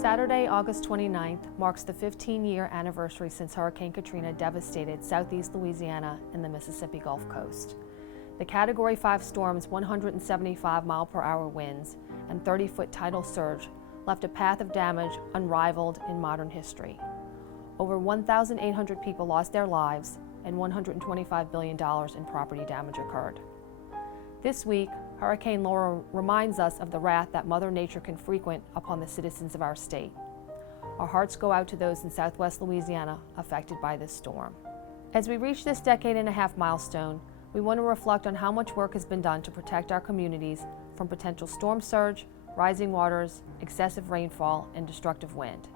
Saturday, August 29th marks the 15-year anniversary since Hurricane Katrina devastated southeast Louisiana and the Mississippi Gulf Coast. The Category 5 storm's 175-mile-per-hour winds and 30-foot tidal surge left a path of damage unrivaled in modern history. Over 1,800 people lost their lives and $125 billion in property damage occurred. This week, Hurricane Laura reminds us of the wrath that Mother Nature can frequent upon the citizens of our state. Our hearts go out to those in southwest Louisiana affected by this storm. As we reach this decade-and-a-half milestone, we want to reflect on how much work has been done to protect our communities from potential storm surge, rising waters, excessive rainfall, and destructive wind.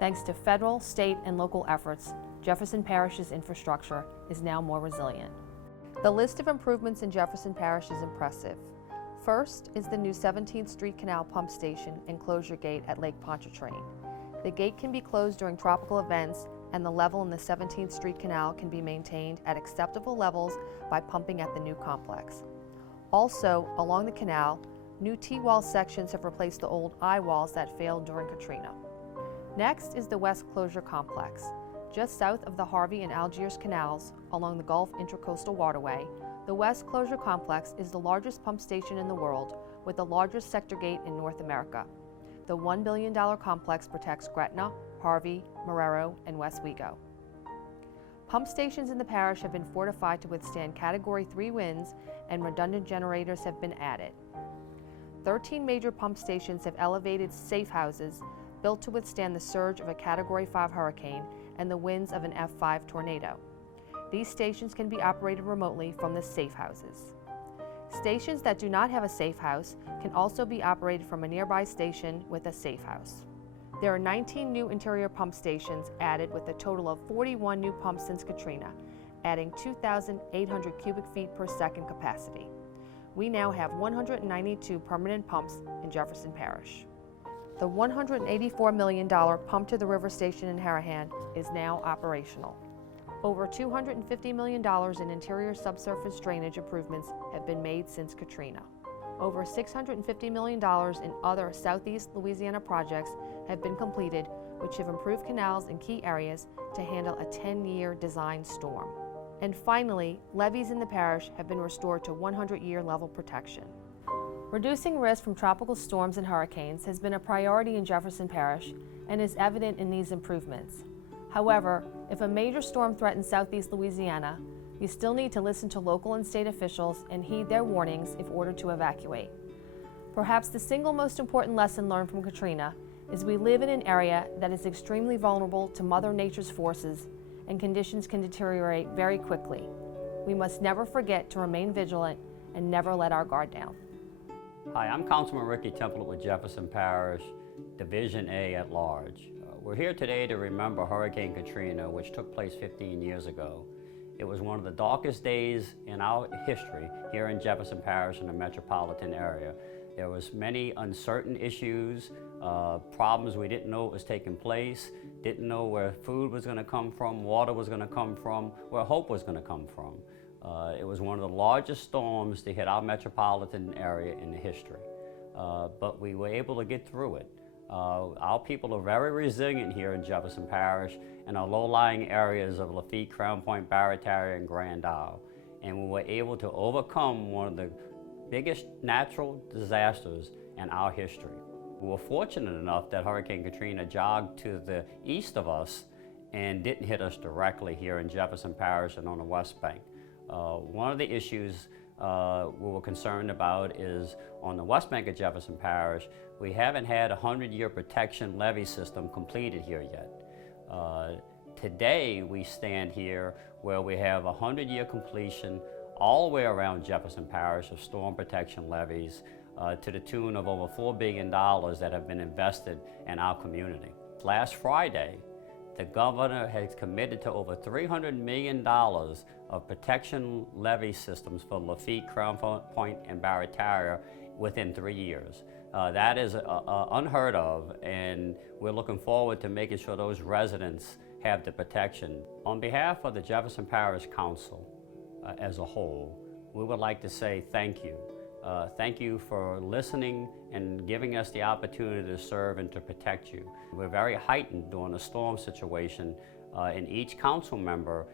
Thanks to federal, state, and local efforts, Jefferson Parish's infrastructure is now more resilient. The list of improvements in Jefferson Parish is impressive. First is the new 17th Street Canal Pump Station and Closure Gate at Lake Pontchartrain. The gate can be closed during tropical events, and the level in the 17th Street Canal can be maintained at acceptable levels by pumping at the new complex. Also, along the canal, new T-wall sections have replaced the old I-walls that failed during Katrina. Next is the West Closure Complex. Just south of the Harvey and Algiers canals, along the Gulf Intracoastal Waterway, the West Closure Complex is the largest pump station in the world, with the largest sector gate in North America. The $1 billion complex protects Gretna, Harvey, Marrero, and West Wego. Pump stations in the parish have been fortified to withstand Category 3 winds, and redundant generators have been added. 13 major pump stations have elevated safe houses built to withstand the surge of a Category 5 hurricane and the winds of an F5 tornado. These stations can be operated remotely from the safe houses. Stations that do not have a safe house can also be operated from a nearby station with a safe house. There are 19 new interior pump stations added, with a total of 41 new pumps since Katrina, adding 2,800 cubic feet per second capacity. We now have 192 permanent pumps in Jefferson Parish. The $184 million Pump to the River station in Harahan is now operational. Over $250 million in interior subsurface drainage improvements have been made since Katrina. Over $650 million in other Southeast Louisiana projects have been completed, which have improved canals in key areas to handle a 10-year design storm. And finally, levees in the parish have been restored to 100-year level protection. Reducing risk from tropical storms and hurricanes has been a priority in Jefferson Parish and is evident in these improvements. However, if a major storm threatens southeast Louisiana, you still need to listen to local and state officials and heed their warnings if ordered to evacuate. Perhaps the single most important lesson learned from Katrina is we live in an area that is extremely vulnerable to Mother Nature's forces, and conditions can deteriorate very quickly. We must never forget to remain vigilant and never let our guard down. Hi, I'm Councilman Templet with Jefferson Parish, Division A at large. We're here today to remember Hurricane Katrina, which took place 15 years ago. It was one of the darkest days in our history here in Jefferson Parish in the metropolitan area. There was many uncertain issues, problems we didn't know what was taking place, didn't know where food was going to come from, water was going to come from, where hope was going to come from. It was one of the largest storms to hit our metropolitan area in the history, but we were able to get through it. Our people are very resilient here in Jefferson Parish and our low-lying areas of Lafitte, Crown Point, Barataria, and Grand Isle. And we were able to overcome one of the biggest natural disasters in our history. We were fortunate enough that Hurricane Katrina jogged to the east of us and didn't hit us directly here in Jefferson Parish and on the West Bank. One of the issues we were concerned about is on the West Bank of Jefferson Parish, we haven't had a 100-year protection levee system completed here yet. Today we stand here where we have a 100-year completion all the way around Jefferson Parish of storm protection levees to the tune of over $4 billion that have been invested in our community. Last Friday, the governor has committed to over $300 million of protection levee systems for Lafitte, Crown Point, and Barataria within 3 years. That is unheard of, and we're looking forward to making sure those residents have the protection. On behalf of the Jefferson Parish Council as a whole, we would like to say thank you Thank you for listening and giving us the opportunity to serve and to protect you. We're very heightened during a storm situation, and each council member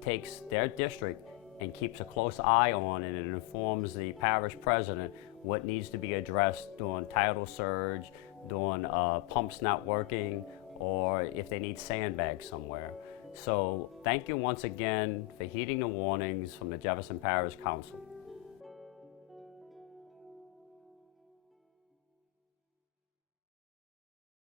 takes their district and keeps a close eye on, and it informs the parish president what needs to be addressed during tidal surge, during pumps not working, or if they need sandbags somewhere. So thank you once again for heeding the warnings from the Jefferson Parish Council.